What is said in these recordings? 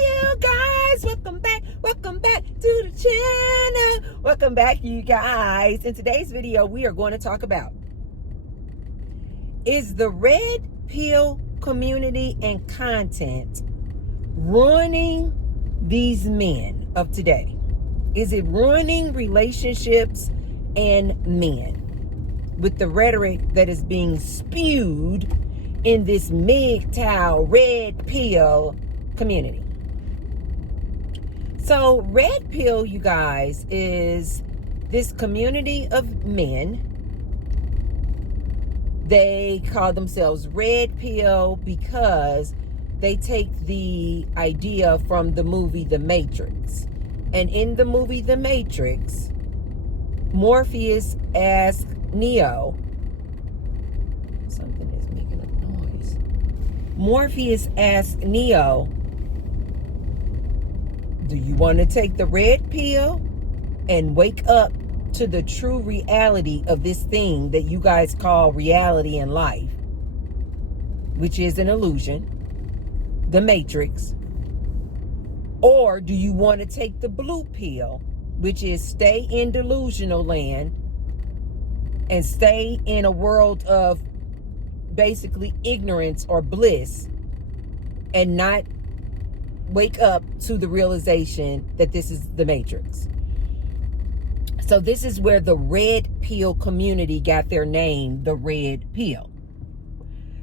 you guys. Welcome back to the channel. Welcome back, you guys. In today's video, we are going to talk about, is the red pill community and content ruining these men of today? Is it ruining relationships and men with the rhetoric that is being spewed in this MGTOW red pill community? So red pill, you guys, is this community of men. They call themselves red pill because they take the idea from the movie The Matrix. And in the movie The Matrix, Morpheus asked Neo, something is making a noise. Morpheus asked Neo, do you want to take the red pill and wake up to the true reality of this thing that you guys call reality in life, which is an illusion, the Matrix? Or do you want to take the blue pill, which is stay in delusional land and stay in a world of basically ignorance or bliss and not wake up to the realization that this is the Matrix? So this is where the red pill community got their name, the red pill,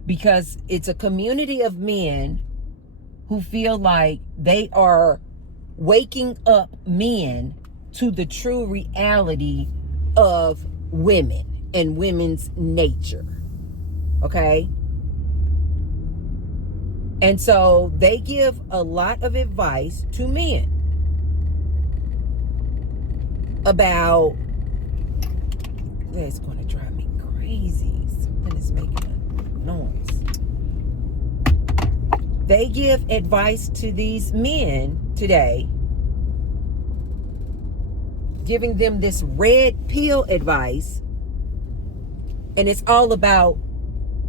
because it's a community of men who feel like they are waking up men to the true reality of women and women's nature. Okay? And so they give a lot of advice to men about, it's going to drive me crazy. Something is making a noise. They give advice to these men today, giving them this red pill advice. And it's all about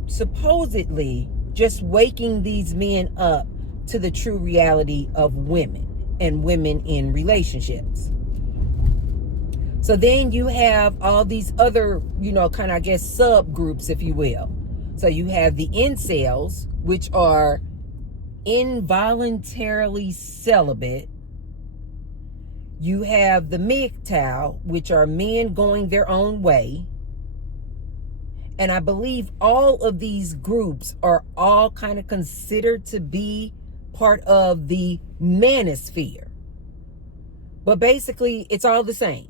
supposedly just waking these men up to the true reality of women and women in relationships. So then you have all these other, kind of, I guess, subgroups, if you will. So you have the incels, which are involuntarily celibate. You have the MGTOW, which are men going their own way. And I believe all of these groups are all kind of considered to be part of the manosphere. But basically, it's all the same.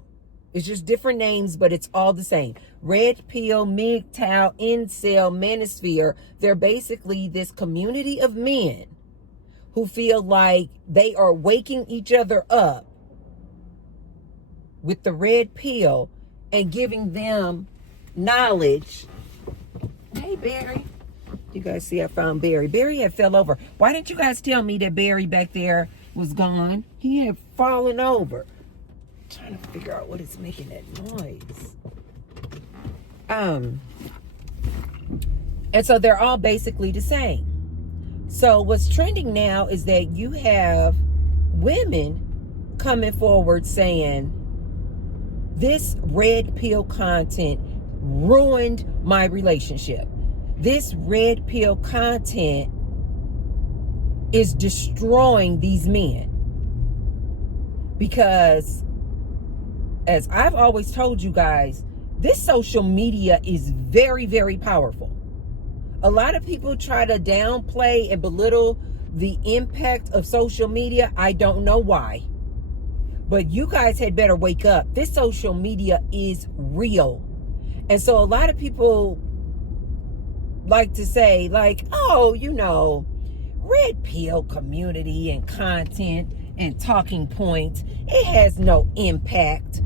It's just different names, but it's all the same. Red pill, MGTOW, incel, manosphere. They're basically this community of men who feel like they are waking each other up with the red pill and giving them knowledge. Hey, Barry. You guys see I found Barry. Barry had fell over. Why didn't you guys tell me that Barry back there was gone? He had fallen over. I'm trying to figure out what is making that noise. And so they're all basically the same. So what's trending now is that you have women coming forward saying, this red pill content ruined my relationship. This red pill content is destroying these men. Because, as I've always told you guys, this social media is very, very powerful. A lot of people try to downplay and belittle the impact of social media. I don't know why. But you guys had better wake up. This social media is real. And so a lot of people like to say, like, oh, red pill community and content and talking points, it has no impact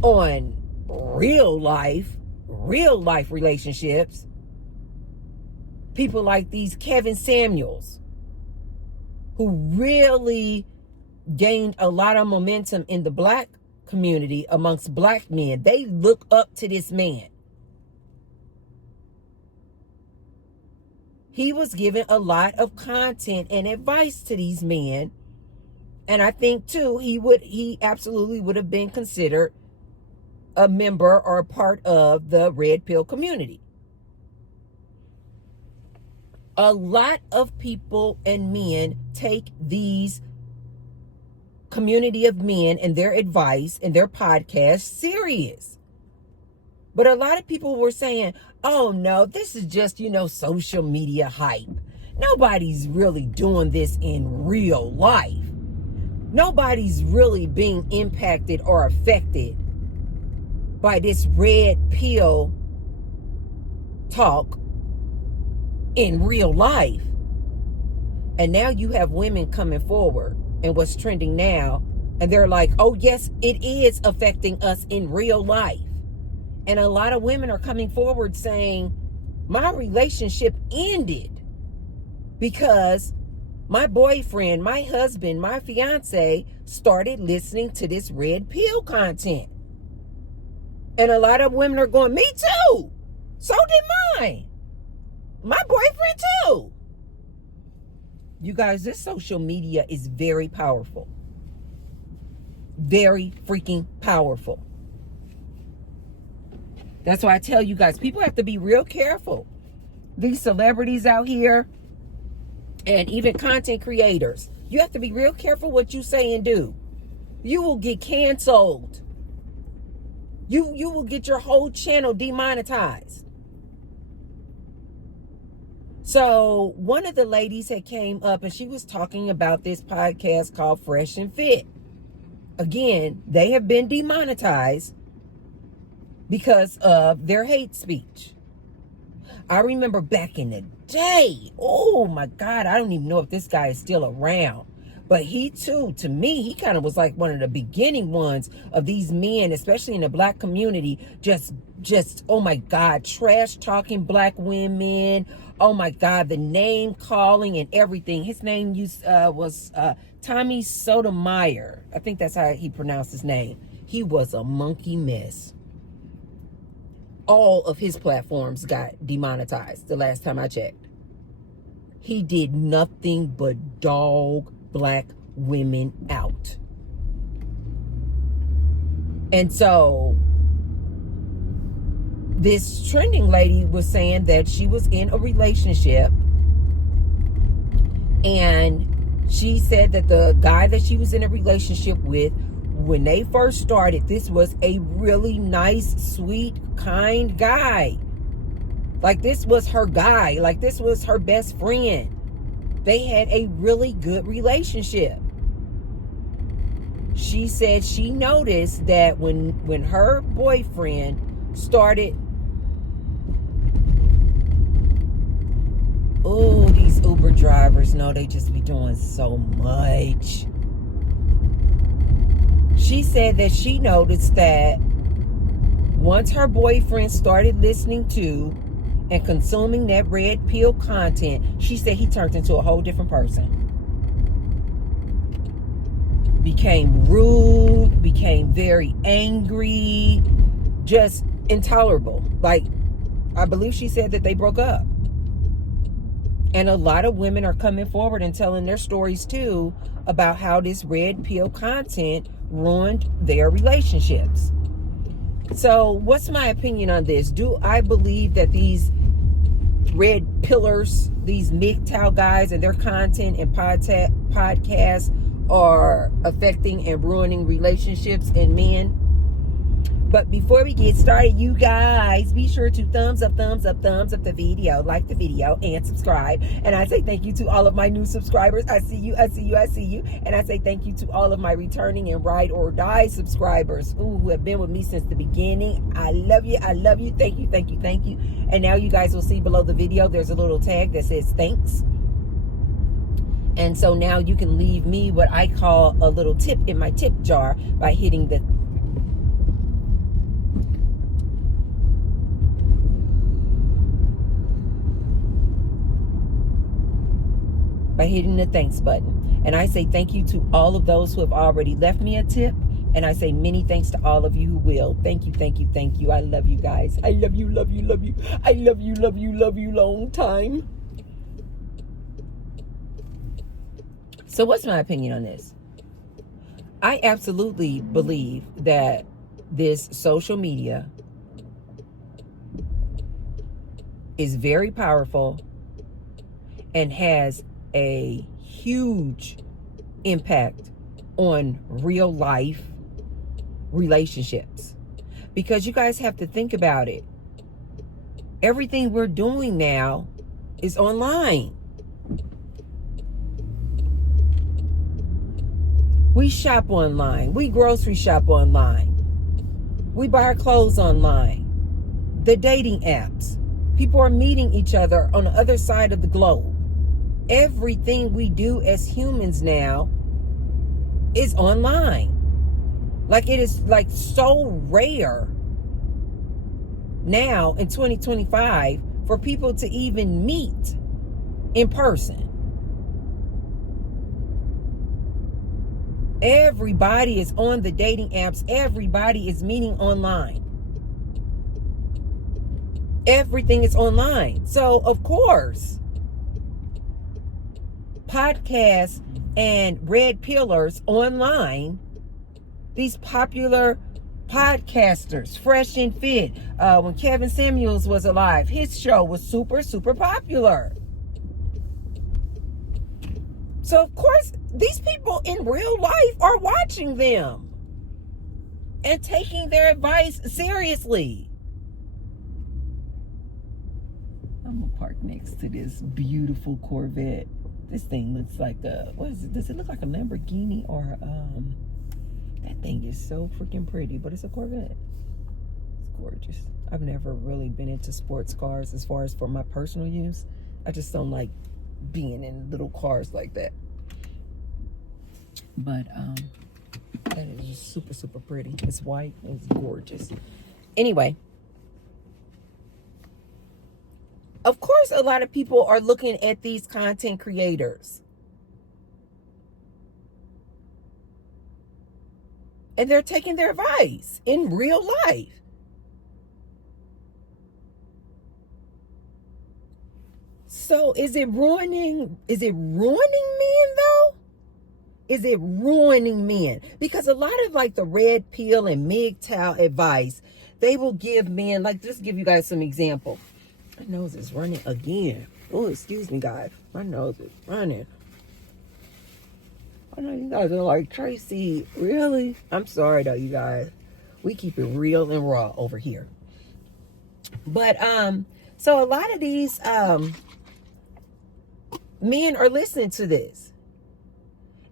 on real life relationships. People like these Kevin Samuels, who really gained a lot of momentum in the black community amongst black men. They look up to this man. he was giving a lot of content and advice to these men. And I think too, he absolutely would have been considered a member or a part of the red pill community. A lot of people and men take these community of men and their advice and their podcast serious. But a lot of people were saying, oh no, this is just, social media hype. Nobody's really doing this in real life. Nobody's really being impacted or affected by this red pill talk in real life. And now you have women coming forward and what's trending now, and they're like, oh yes, it is affecting us in real life. And a lot of women are coming forward saying, my relationship ended because my boyfriend, my husband, my fiance started listening to this red pill content. And a lot of women are going, me too. So did mine. My boyfriend too. You guys, this social media is very powerful. Very freaking powerful. That's why I tell you guys, people have to be real careful. These celebrities out here and even content creators, you have to be real careful what you say and do. You will get canceled. You will get your whole channel demonetized. So one of the ladies had came up and she was talking about this podcast called Fresh and Fit. Again, they have been demonetized because of their hate speech. I remember back in the day, oh my God, I don't even know if this guy is still around. But he too, to me, he kind of was like one of the beginning ones of these men, especially in the black community, just, oh my God, trash talking black women. Oh my God, the name calling and everything. His name was Tommy Sotomayor. I think that's how he pronounced his name. He was a monkey mess. All of his platforms got demonetized the last time I checked. He did nothing but dog black women out. And so this trending lady was saying that she was in a relationship, and she said that the guy that she was in a relationship with, when they first started, this was a really nice, sweet, kind guy. Like, this was her guy. Like, this was her best friend. They had a really good relationship. She said she noticed that when her boyfriend started, oh, these Uber drivers, no, they just be doing so much. She said that she noticed that once her boyfriend started listening to and consuming that red pill content, she said he turned into a whole different person. Became rude, became very angry, just intolerable. Like, I believe she said that they broke up. And a lot of women are coming forward and telling their stories too about how this red pill content ruined their relationships. So what's my opinion on this? Do I believe that these red pillars, these MGTOW guys and their content and podcasts are affecting and ruining relationships and men? But before we get started, you guys, be sure to thumbs up the video, like the video, and subscribe. And I say thank you to all of my new subscribers. I see you. And I say thank you to all of my returning and ride or die subscribers who have been with me since the beginning. I love you. Thank you. And now you guys will see below the video, there's a little tag that says thanks. And so now you can leave me what I call a little tip in my tip jar by hitting the thanks button. And I say thank you to all of those who have already left me a tip. And I say many thanks to all of you who will. Thank you. I love you guys. I love you. I love you long time. So what's my opinion on this? I absolutely believe that this social media is very powerful and has a huge impact on real life relationships. Because you guys have to think about it. Everything we're doing now is online. We shop online. We grocery shop online. We buy our clothes online. The dating apps. People are meeting each other on the other side of the globe. Everything we do as humans now is online. Like, it is like so rare now in 2025 for people to even meet in person. Everybody is on the dating apps. Everybody is meeting online. Everything is online. So, of course, podcasts and red pillars online, these popular podcasters, Fresh and Fit, when Kevin Samuels was alive, his show was super, super popular. So, of course, these people in real life are watching them and taking their advice seriously. I'm gonna park next to this beautiful Corvette. This thing looks like a, what is it? Does it look like a Lamborghini or that thing is so freaking pretty, but it's a Corvette. It's gorgeous. I've never really been into sports cars as far as for my personal use. I just don't like being in little cars like that. But that is just super, super pretty. It's white. It's gorgeous. Anyway, of course, a lot of people are looking at these content creators, and they're taking their advice in real life. So is it ruining men though? Is it ruining men? Because a lot of like the red pill and MGTOW advice, they will give men, like, just give you guys some example. My nose is running again. Oh, excuse me, guys. My nose is running. I know you guys are like, Tracy, really? I'm sorry though, you guys. We keep it real and raw over here. But so a lot of these men are listening to this.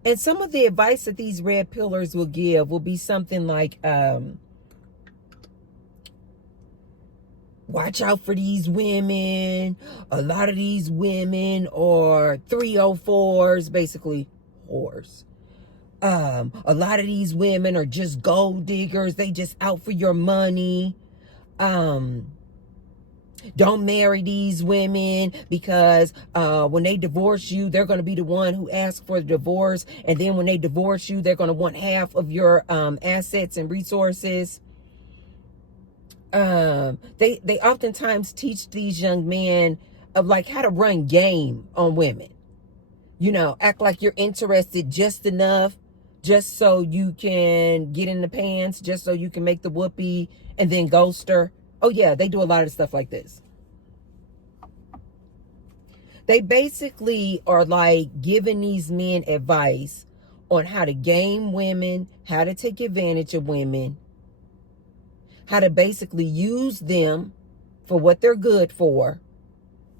And some of the advice that these red pillars will give will be something like, watch out for these women. A lot of these women are 304s, basically whores. A lot of these women are just gold diggers. They just out for your money. Don't marry these women because when they divorce you, they're going to be the one who asks for the divorce. And then when they divorce you, they're going to want half of your assets and resources. They oftentimes teach these young men of like how to run game on women. You know, act like you're interested just enough, just so you can get in the pants, just so you can make the whoopee and then ghost her. Oh yeah, they do a lot of stuff like this. They basically are like giving these men advice on how to game women, how to take advantage of women, how to basically use them for what they're good for,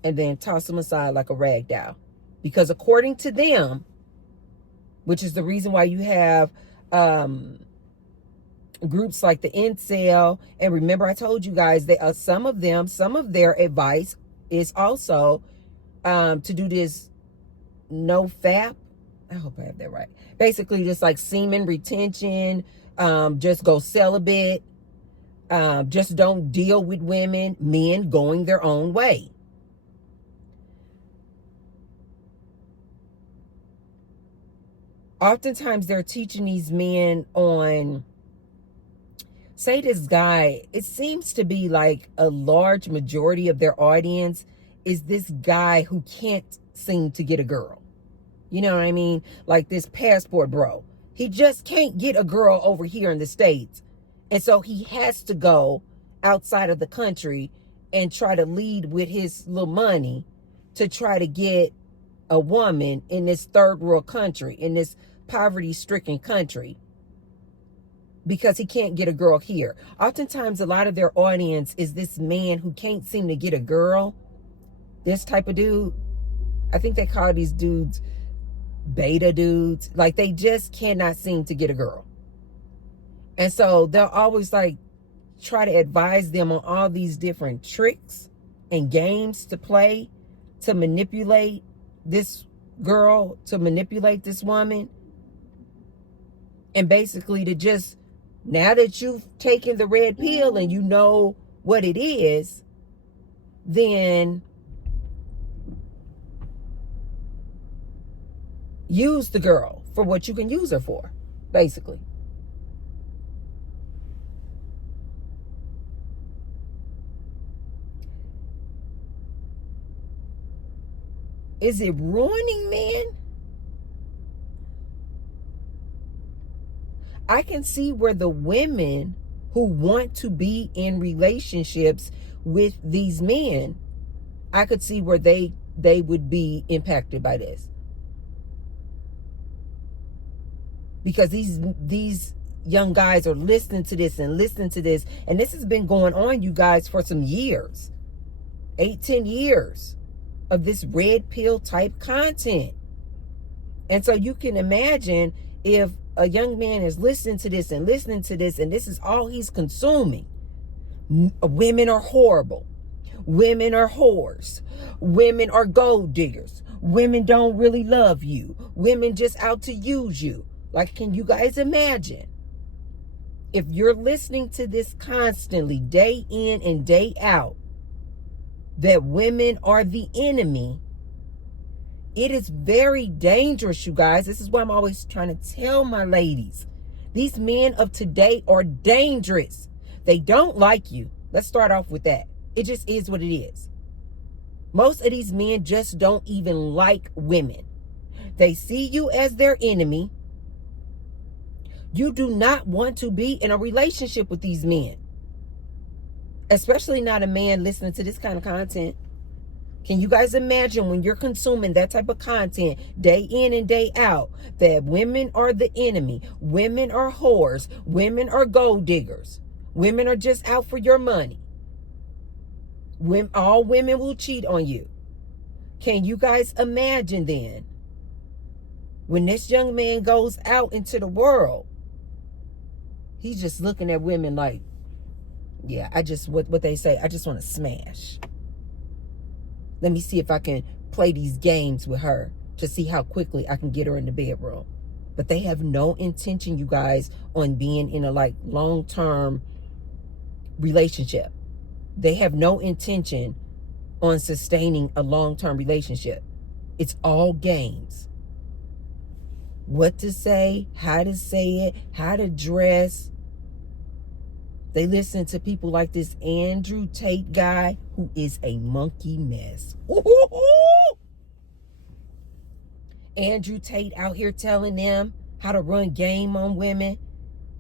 and then toss them aside like a rag doll. Because according to them, which is the reason why you have groups like the incel, and remember I told you guys that some of their advice is also to do this no fap. I hope I have that right. Basically just like semen retention, just go celibate, just don't deal with women, men going their own way. Oftentimes they're teaching these men on, say this guy, it seems to be like a large majority of their audience is this guy who can't seem to get a girl. You know what I mean? Like this passport bro. He just can't get a girl over here in the States. And so he has to go outside of the country and try to lead with his little money to try to get a woman in this third world country, in this poverty-stricken country, because he can't get a girl here. Oftentimes, a lot of their audience is this man who can't seem to get a girl. This type of dude. I think they call these dudes beta dudes. Like, they just cannot seem to get a girl. And so they'll always like try to advise them on all these different tricks and games to play to manipulate this girl, to manipulate this woman. And basically to just, now that you've taken the red pill and you know what it is, then use the girl for what you can use her for, basically. Is it ruining men? I can see where the women who want to be in relationships with these men, I could see where they would be impacted by this. Because these young guys are listening to this and listening to this. And this has been going on, you guys, for some years. 8-10 years of this red pill type content. And so you can imagine if a young man is listening to this and listening to this, and this is all he's consuming. Women are horrible. Women are whores. Women are gold diggers. Women don't really love you. Women just out to use you. Like, can you guys imagine? If you're listening to this constantly, day in and day out, that women are the enemy, it is very dangerous, you guys. This is what I'm always trying to tell my ladies. These men of today are dangerous. They don't like you. Let's start off with that. It just is what it is. Most of these men just don't even like women. They see you as their enemy. You do not want to be in a relationship with these men. Especially not a man listening to this kind of content. Can you guys imagine when you're consuming that type of content day in and day out, that women are the enemy, women are whores, women are gold diggers, women are just out for your money, all women will cheat on you? Can you guys imagine then, when this young man goes out into the world, he's just looking at women like, yeah, what they say, I just want to smash. Let me see if I can play these games with her to see how quickly I can get her in the bedroom. But they have no intention, you guys, on being in a like long-term relationship. They have no intention on sustaining a long-term relationship. It's all games. What to say it, how to dress. They listen to people like this Andrew Tate guy, who is a monkey mess. Ooh. Andrew Tate out here telling them how to run game on women,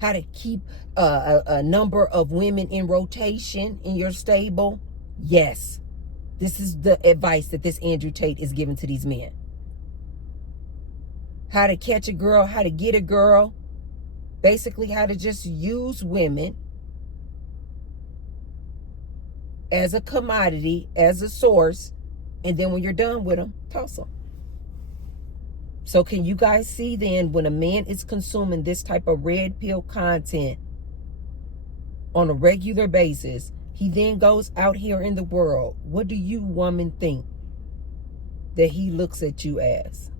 how to keep a number of women in rotation in your stable. Yes, this is the advice that this Andrew Tate is giving to these men. How to catch a girl, how to get a girl. Basically, how to just use women as a commodity, as a source, and then when you're done with them, toss them. So can you guys see then, when a man is consuming this type of red pill content on a regular basis, he then goes out here in the world. What do you women think that he looks at you as?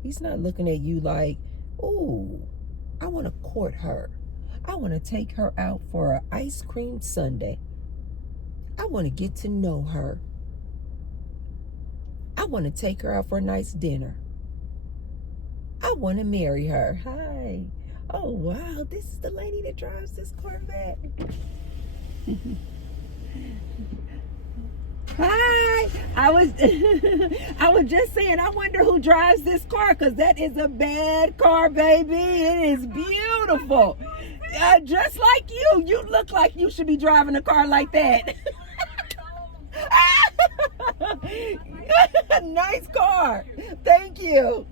He's not looking at you like, ooh, I want to court her. I want to take her out for an ice cream sundae. I want to get to know her. I want to take her out for a nice dinner. I want to marry her. Hi. Oh, wow. This is the lady that drives this Corvette. Hi. I was I was just saying, I wonder who drives this car, because that is a bad car, baby. It is beautiful. Just like you. You look like you should be driving a car like that. Nice car. Thank you.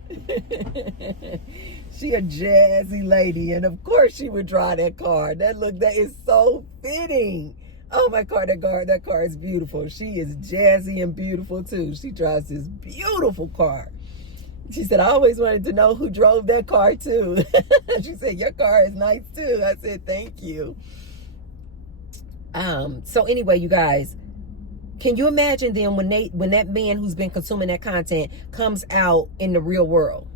She a jazzy lady, and of course she would drive that car. That is so fitting. Oh my God, that car is beautiful. She is jazzy and beautiful too. She drives this beautiful car. She said, I always wanted to know who drove that car too. She said, your car is nice too. I said, thank you. So anyway, you guys, can you imagine then when that man who's been consuming that content comes out in the real world?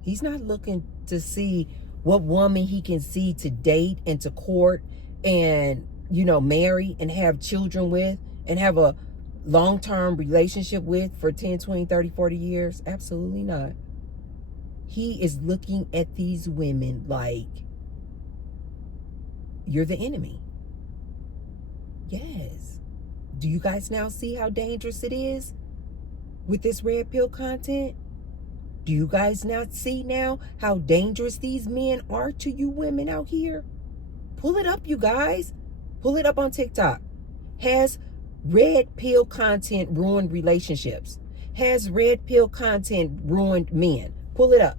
He's not looking to see what woman he can see to date and to court and, marry and have children with and have a long-term relationship with for 10, 20, 30, 40 years. Absolutely not. He is looking at these women like, you're the enemy. Yes. Do you guys now see how dangerous it is with this red pill content? Do you guys now see how dangerous these men are to you women out here? Pull it up, you guys. Pull it up on TikTok. Has red pill content ruined relationships? Has red pill content ruined men? Pull it up.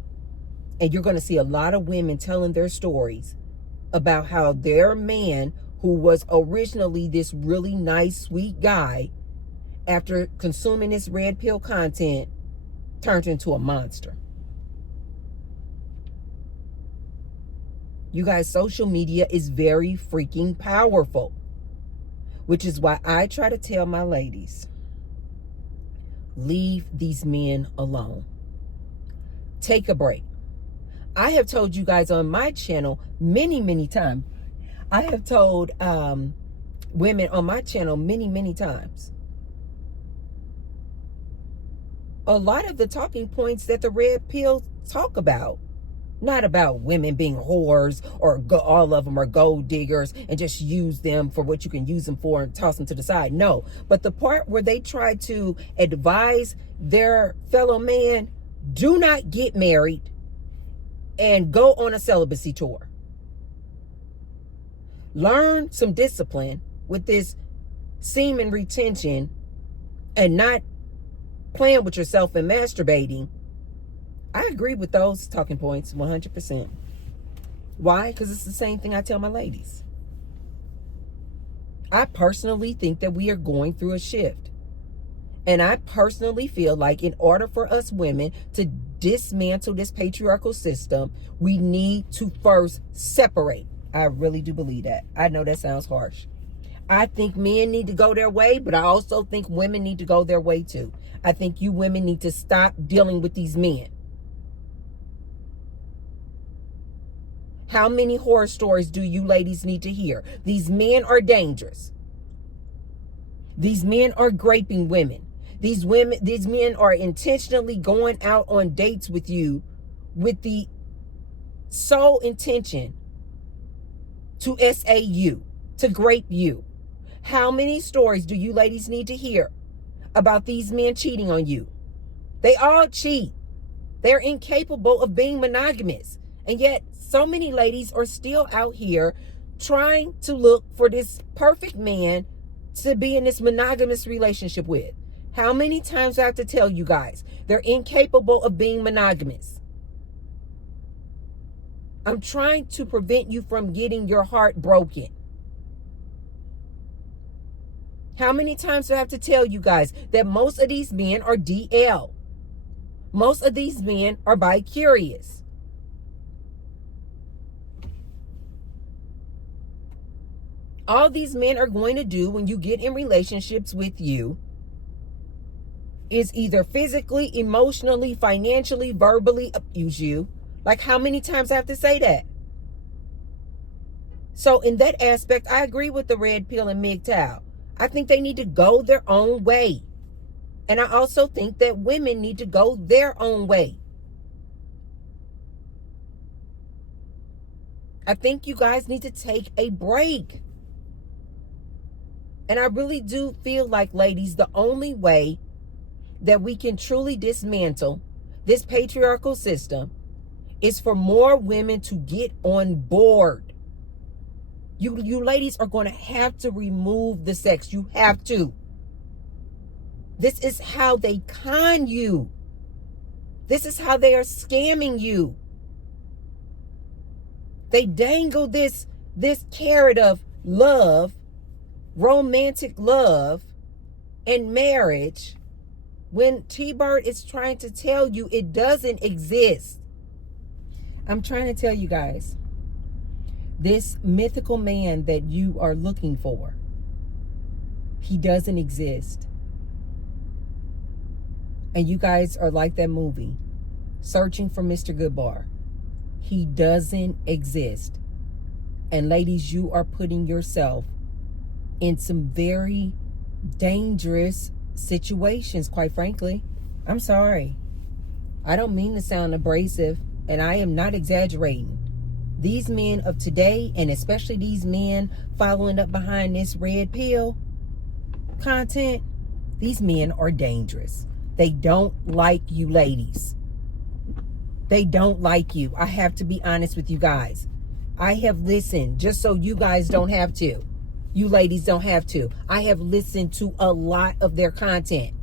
And you're going to see a lot of women telling their stories about how their man, who was originally this really nice, sweet guy, after consuming this red pill content, turned into a monster. You guys, social media is very freaking powerful, which is why I try to tell my ladies, leave these men alone. Take a break. I have told you guys on my channel many, many times. I have told women on my channel many, many times. A lot of the talking points that the red pill talk about, not about women being whores or all of them are gold diggers and just use them for what you can use them for and toss them to the side. No, but the part where they try to advise their fellow man, do not get married and go on a celibacy tour. Learn some discipline with this semen retention and not playing with yourself and masturbating. I agree with those talking points 100%. Why? Because it's the same thing I tell my ladies. I personally think that we are going through a shift. And I personally feel like in order for us women to dismantle this patriarchal system, we need to first separate. I really do believe that. I know that sounds harsh. I think men need to go their way, but I also think women need to go their way too. I think you women need to stop dealing with these men. How many horror stories do you ladies need to hear? These men are dangerous. These men are raping women. These men are intentionally going out on dates with you with the sole intention to SA you, to grape you. How many stories do you ladies need to hear about these men cheating on you? They all cheat. They're incapable of being monogamous. And yet so many ladies are still out here trying to look for this perfect man to be in this monogamous relationship with. How many times do I have to tell you guys? They're incapable of being monogamous. I'm trying to prevent you from getting your heart broken. How many times do I have to tell you guys that most of these men are DL? Most of these men are bi-curious. All these men are going to do when you get in relationships with you is either physically, emotionally, financially, verbally abuse you. Like, how many times I have to say that? So in that aspect, I agree with the red pill and MGTOW. I think they need to go their own way. And I also think that women need to go their own way. I think you guys need to take a break. And I really do feel like, ladies, the only way that we can truly dismantle this patriarchal system is for more women to get on board. You ladies are going to have to remove the sex. You have to. This is how they con you. This is how they are scamming you. They dangle this carrot of love, romantic love, and marriage, when T-Bird is trying to tell you it doesn't exist. I'm trying to tell you guys, this mythical man that you are looking for, he doesn't exist. And you guys are like that movie, Searching for Mr. Goodbar. He doesn't exist. And ladies, you are putting yourself in some very dangerous situations, quite frankly. I'm sorry. I don't mean to sound abrasive, and I am not exaggerating. These men of today, and especially these men following up behind this red pill content, these men are dangerous. They don't like you ladies. They don't like you. I have to be honest with you guys. I have listened, just so you guys don't have to. You ladies don't have to. I have listened to a lot of their content.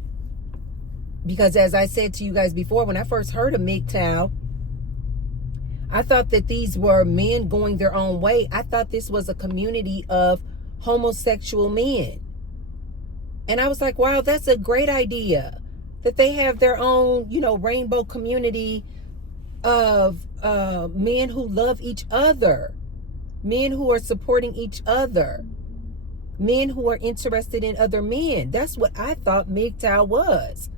Because as I said to you guys before, when I first heard of MGTOW, I thought that these were men going their own way. I thought this was a community of homosexual men. And I was like, wow, that's a great idea. That they have their own, rainbow community of men who love each other. Men who are supporting each other. Men who are interested in other men. That's what I thought MGTOW was.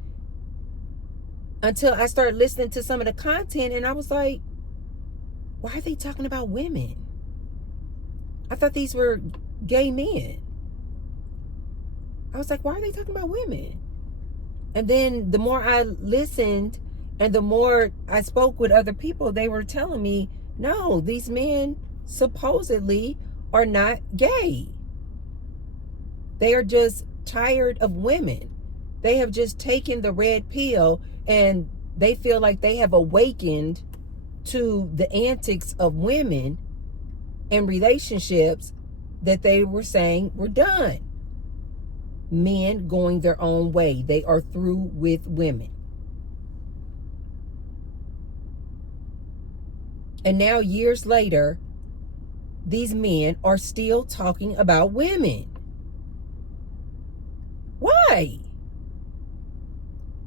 Until I started listening to some of the content and I was like, why are they talking about women? I thought these were gay men. I was like, why are they talking about women? And then the more I listened and the more I spoke with other people, they were telling me, no, these men supposedly are not gay. They are just tired of women. They have just taken the red pill and they feel like they have awakened to the antics of women and relationships that they were saying were done. Men going their own way. They are through with women. And now years later, these men are still talking about women. Why?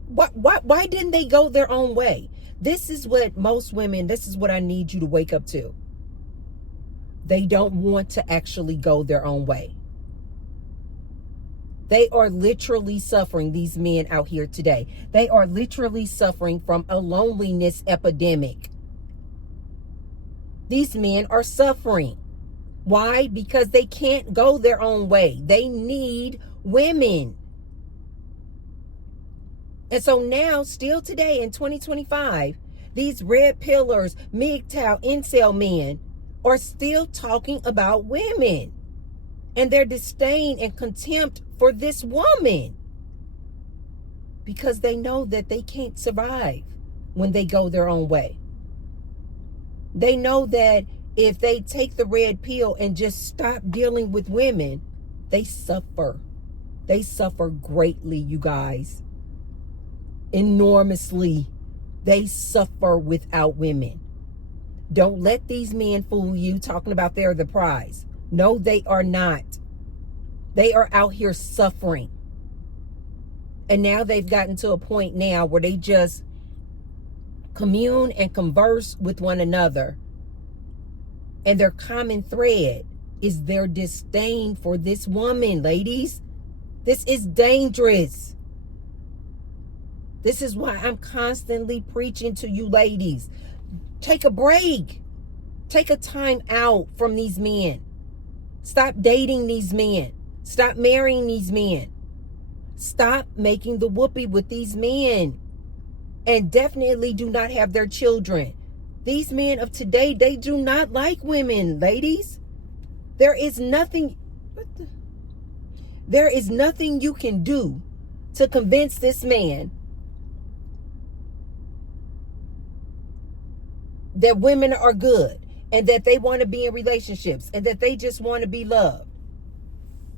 Why didn't they go their own way? This is what most women, this is what I need you to wake up to. They don't want to actually go their own way. They are literally suffering, these men out here today. They are literally suffering from a loneliness epidemic. These men are suffering. Why? Because they can't go their own way. They need women. And so now, still today in 2025, these red pillars, MGTOW, incel men are still talking about women and their disdain and contempt for this woman because they know that they can't survive when they go their own way. They know that if they take the red pill and just stop dealing with women, they suffer. They suffer greatly, you guys. Enormously. They suffer without women. Don't let these men fool you talking about they're the prize. No, they are not. They are out here suffering. And now they've gotten to a point now where they just commune and converse with one another. And their common thread is their disdain for this woman, ladies. This is dangerous. This is why I'm constantly preaching to you ladies. Take a break. Take a time out from these men. Stop dating these men. Stop marrying these men. Stop making the whoopee with these men. And definitely do not have their children. These men of today, they do not like women, ladies. There is nothing. There is nothing you can do to convince this man that women are good and that they want to be in relationships and that they just want to be loved.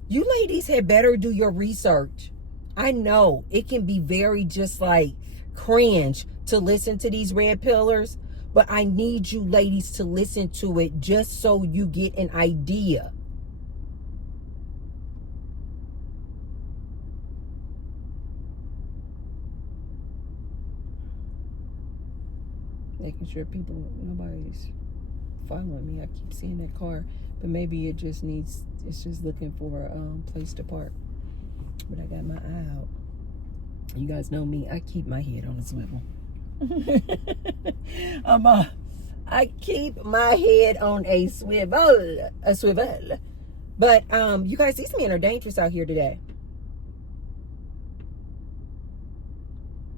You ladies had better do your research. I know it can be very just like cringe to listen to these red pillars, but I need you ladies to listen to it just so you get an idea. Making sure nobody's following me. I keep seeing that car, but maybe it's just looking for a place to park. But I got my eye out. You guys know me, I keep my head on a swivel. I keep my head on a swivel. But you guys, these men are dangerous out here today.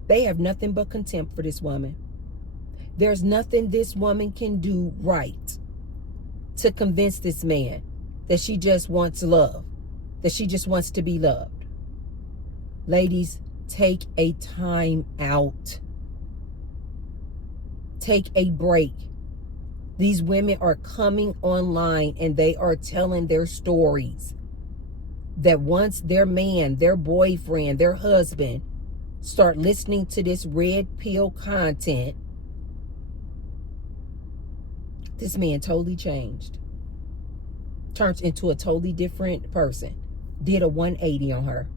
They have nothing but contempt for this woman. There's nothing this woman can do right to convince this man that she just wants love, that she just wants to be loved. Ladies, take a time out. Take a break. These women are coming online and they are telling their stories that once their man, their boyfriend, their husband start listening to this red pill content, this man totally changed. Turns into a totally different person. Did a 180 on her.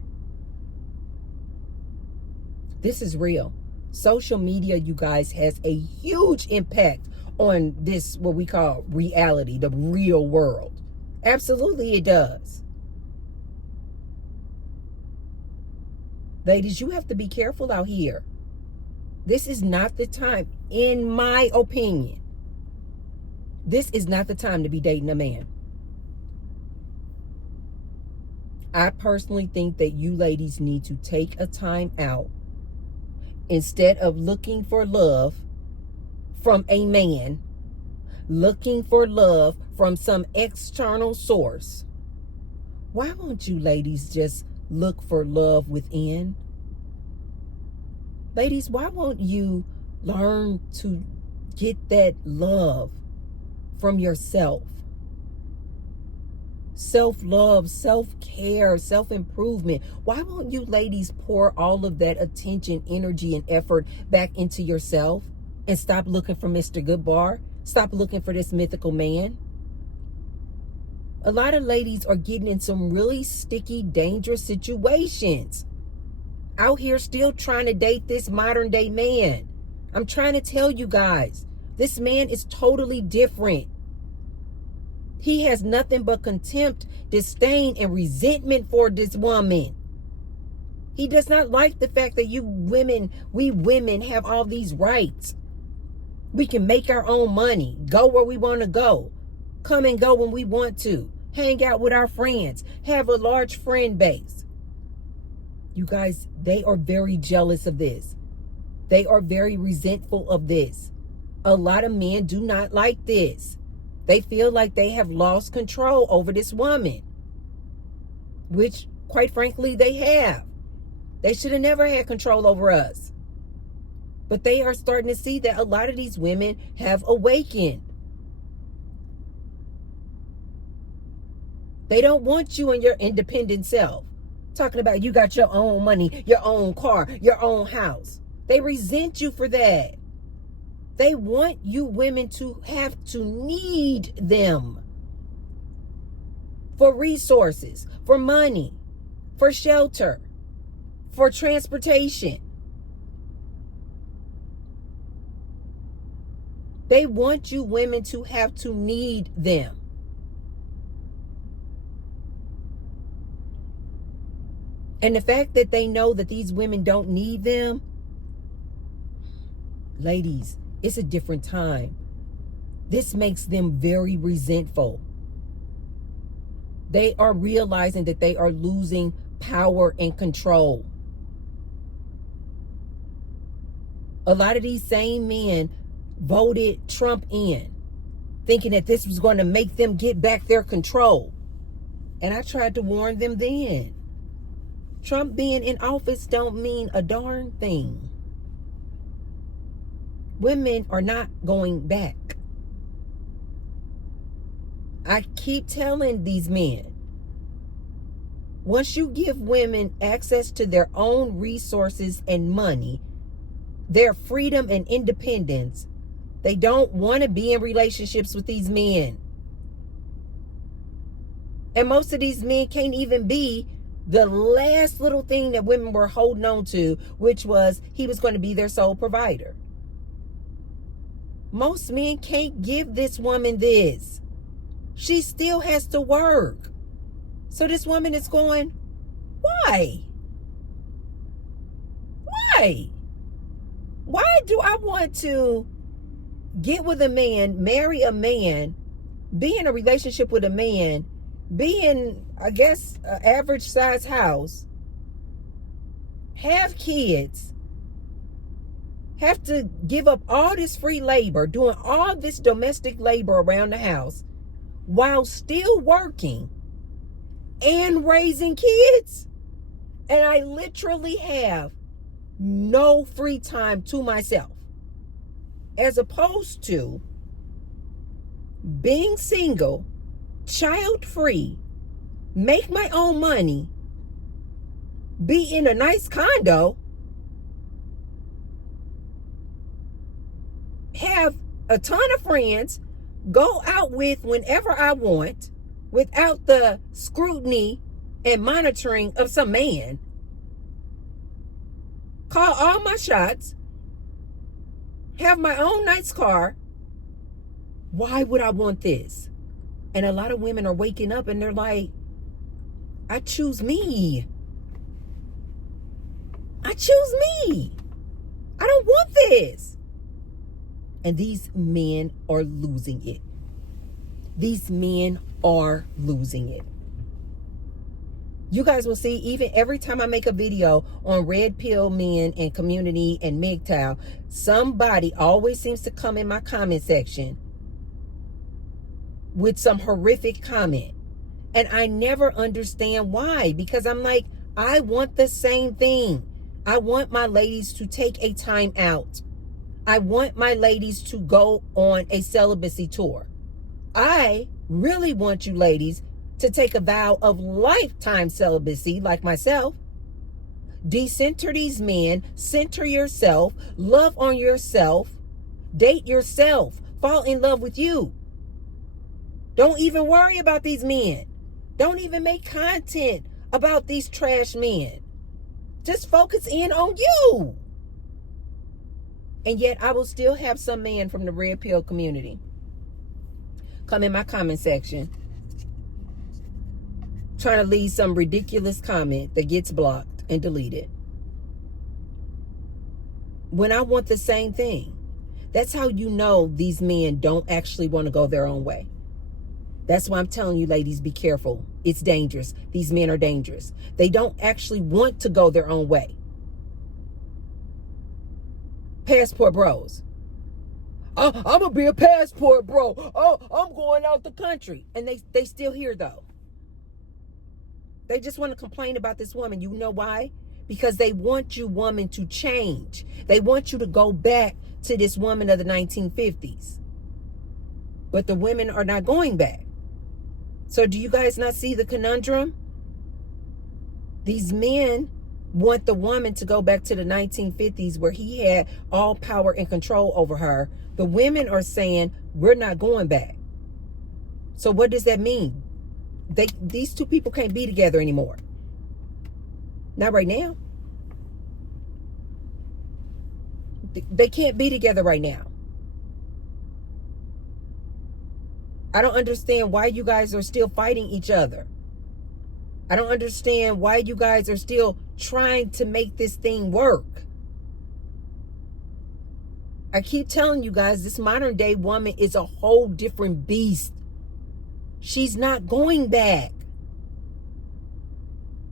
This is real. Social media, you guys, has a huge impact on this, what we call reality, the real world. Absolutely it does. Ladies, you have to be careful out here. This is not the time, in my opinion. This is not the time to be dating a man. I personally think that you ladies need to take a time out. Instead of looking for love from a man, looking for love from some external source, why won't you ladies just look for love within? Ladies, why won't you learn to get that love from yourself? Self-love, self-care, self-improvement. Why won't you ladies pour all of that attention, energy, and effort back into yourself and stop looking for Mr. Goodbar? Stop looking for this mythical man. A lot of ladies are getting in some really sticky, dangerous situations. Out here still trying to date this modern day man. I'm trying to tell you guys, this man is totally different. He has nothing but contempt, disdain, and resentment for this woman. He does not like the fact that we women have all these rights. We can make our own money, go where we want to go, come and go when we want to, hang out with our friends, have a large friend base. You guys, they are very jealous of this. They are very resentful of this. A lot of men do not like this. They feel like they have lost control over this woman, which, quite frankly, they have. They should have never had control over us. But they are starting to see that a lot of these women have awakened. They don't want you and your independent self. Talking about you got your own money, your own car, your own house. They resent you for that. They want you women to have to need them for resources, for money, for shelter, for transportation. They want you women to have to need them. And the fact that they know that these women don't need them, ladies, it's a different time. This makes them very resentful. They are realizing that they are losing power and control. A lot of these same men voted Trump in, thinking that this was going to make them get back their control. And I tried to warn them then. Trump being in office don't mean a darn thing. Women are not going back. I keep telling these men, once you give women access to their own resources and money, their freedom and independence, they don't want to be in relationships with these men. And most of these men can't even be the last little thing that women were holding on to, which was he was going to be their sole provider. Most men can't give this woman this. She still has to work. So this woman is going, why? Why? Why do I want to get with a man, marry a man, be in a relationship with a man, be in, I guess, an average size house, have kids, have to give up all this free labor, doing all this domestic labor around the house, while still working and raising kids? And I literally have no free time to myself, as opposed to being single, child free, make my own money, be in a nice condo, have a ton of friends, go out with whenever I want without the scrutiny and monitoring of some man, call all my shots, have my own nice car. Why would I want this? And a lot of women are waking up and they're like, I choose me. I choose me. I don't want this. And these men are losing it. These men are losing it. You guys will see, even every time I make a video on red pill men and community and MGTOW, somebody always seems to come in my comment section with some horrific comment. And I never understand why, because I'm like, I want the same thing. I want my ladies to take a time out. I want my ladies to go on a celibacy tour. I really want you ladies to take a vow of lifetime celibacy like myself. Decenter these men, center yourself, love on yourself, date yourself, fall in love with you. Don't even worry about these men. Don't even make content about these trash men. Just focus in on you. And yet I will still have some man from the red pill community come in my comment section trying to leave some ridiculous comment that gets blocked and deleted, when I want the same thing. That's how you know these men don't actually want to go their own way. That's why I'm telling you, ladies, be careful. It's dangerous. These men are dangerous. They don't actually want to go their own way. Passport bros. I'm going to be a passport bro. Oh, I'm going out the country. And they still here, though. They just want to complain about this woman. You know why? Because they want you woman to change. They want you to go back to this woman of the 1950s. But the women are not going back. So do you guys not see the conundrum? These men want the woman to go back to the 1950s where he had all power and control over her. The women are saying, we're not going back. So what does that mean? These two people can't be together anymore. Not right now. They can't be together right now. I don't understand why you guys are still fighting each other. I don't understand why you guys are still trying to make this thing work. I keep telling you guys, this modern day woman is a whole different beast. She's not going back.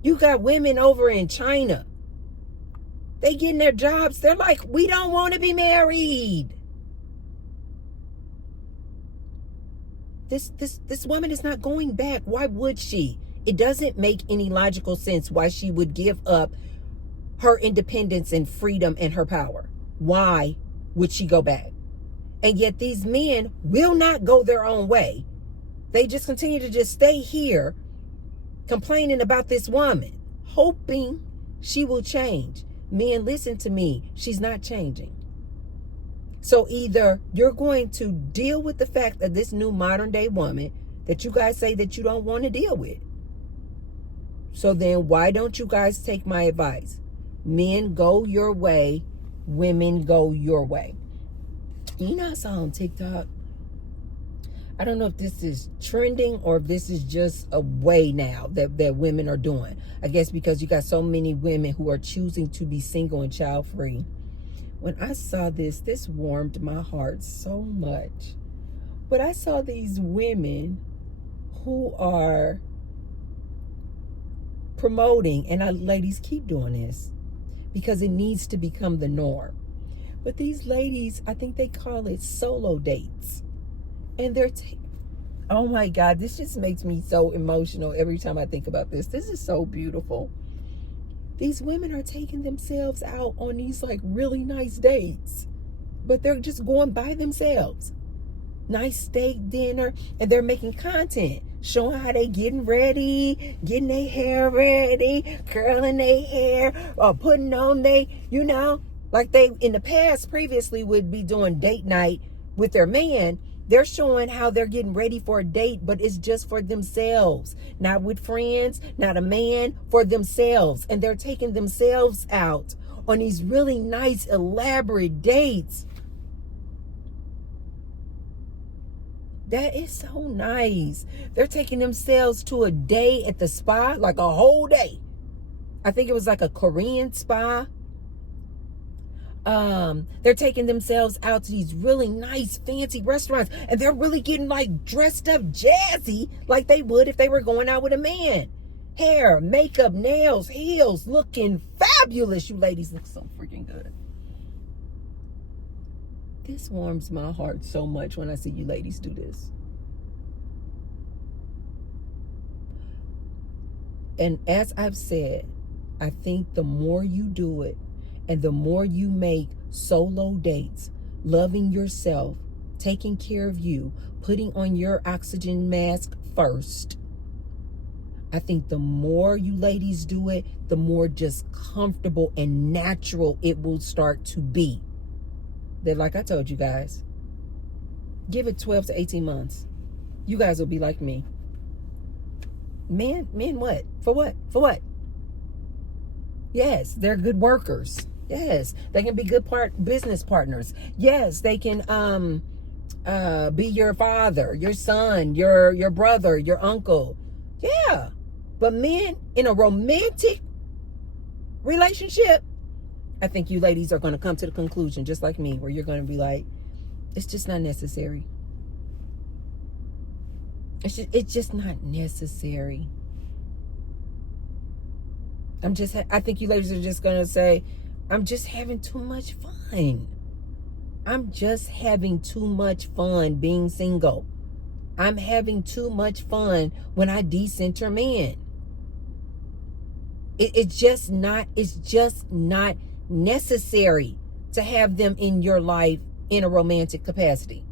You got women over in China. They getting their jobs. They're like, we don't want to be married. This woman is not going back. Why would she? It doesn't make any logical sense why she would give up her independence and freedom and her power. Why would she go back? And yet these men will not go their own way. They just continue to just stay here complaining about this woman, hoping she will change. Men, listen to me. She's not changing. So either you're going to deal with the fact that this new modern day woman that you guys say that you don't want to deal with. So then why don't you guys take my advice? Men, go your way. Women, go your way. You know, I saw on TikTok, I don't know if this is trending or if this is just a way now that women are doing. I guess because you got so many women who are choosing to be single and child free. When I saw this warmed my heart so much. But I saw these women who are promoting, and ladies, keep doing this because it needs to become the norm. But these ladies, I think they call it solo dates. And they're oh my God, this just makes me so emotional every time I think about this. This is so beautiful. These women are taking themselves out on these like really nice dates, but they're just going by themselves. Nice steak dinner, and they're making content, showing how they getting ready, getting their hair ready, curling their hair, or putting on like they in the past previously would be doing date night with their man. They're showing how they're getting ready for a date, but it's just for themselves, not with friends, not a man, for themselves. And they're taking themselves out on these really nice, elaborate dates. That is so nice. They're taking themselves to a day at the spa, like a whole day. I think it was like a Korean spa. They're taking themselves out to these really nice, fancy restaurants, and they're really getting like dressed up jazzy like they would if they were going out with a man. Hair, makeup, nails, heels, looking fabulous. You ladies look so freaking good. This warms my heart so much when I see you ladies do this. And as I've said, I think the more you do it, and the more you make solo dates, loving yourself, taking care of you, putting on your oxygen mask first, I think the more you ladies do it, the more just comfortable and natural it will start to be. That, like I told you guys, give it 12 to 18 months. You guys will be like me. Men what? For what? For what? Yes, they're good workers. Yes, they can be good business partners. Yes, they can be your father, your son, your brother, your uncle. Yeah. But men in a romantic relationship, I think you ladies are going to come to the conclusion, just like me, where you're going to be like, it's just not necessary. It's just not necessary. I think you ladies are just going to say, I'm just having too much fun. I'm just having too much fun being single. I'm having too much fun when I decenter men. It's just not necessary to have them in your life in a romantic capacity.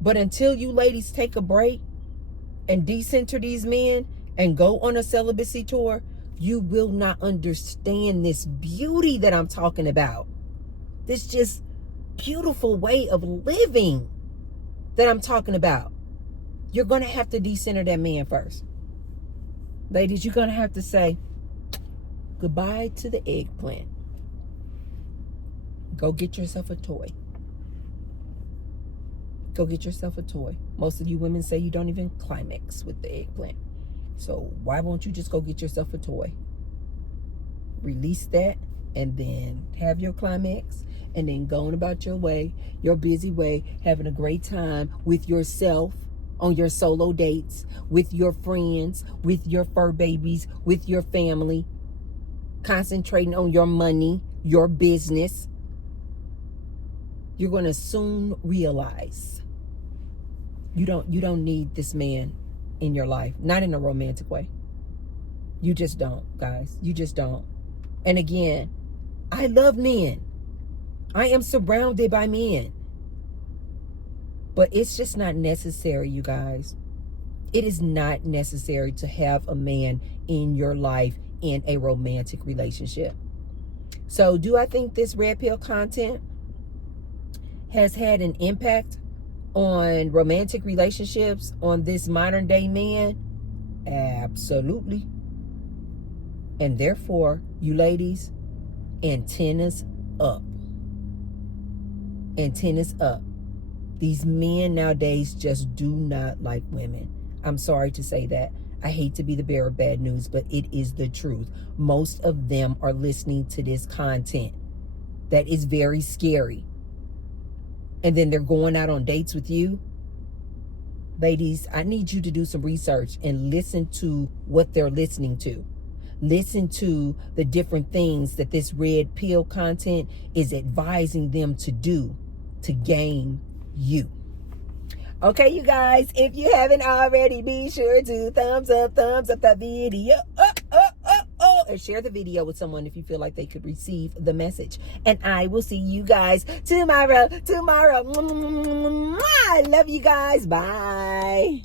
But until you ladies take a break and decenter these men and go on a celibacy tour, you will not understand this beauty that I'm talking about. This just beautiful way of living that I'm talking about. You're going to have to decenter that man first. Ladies, you're going to have to say goodbye to the eggplant. Go get yourself a toy. Go get yourself a toy. Most of you women say you don't even climax with the eggplant. So why won't you just go get yourself a toy? Release that and then have your climax and then going about your way, your busy way, having a great time with yourself on your solo dates, with your friends, with your fur babies, with your family, concentrating on your money, your business. You're going to soon realize you don't need this man in your life, not in a romantic way. You just don't, guys. You just don't. And again, I love men. I am surrounded by men. But it's just not necessary, you guys. It is not necessary to have a man in your life in a romantic relationship. So do I think this red pill content has had an impact on romantic relationships on this modern day man? Absolutely. And therefore, you ladies, antennas up. Antennas up. These men nowadays just do not like women. I'm sorry to say that. I hate to be the bearer of bad news, but it is the truth. Most of them are listening to this content that is very scary. And then they're going out on dates with you. Ladies, I need you to do some research and listen to what they're listening to. Listen to the different things that this red pill content is advising them to do to gain you. Okay, you guys, if you haven't already, be sure to thumbs up the video. And share the video with someone if you feel like they could receive the message. And I will see you guys tomorrow. I love you guys. Bye.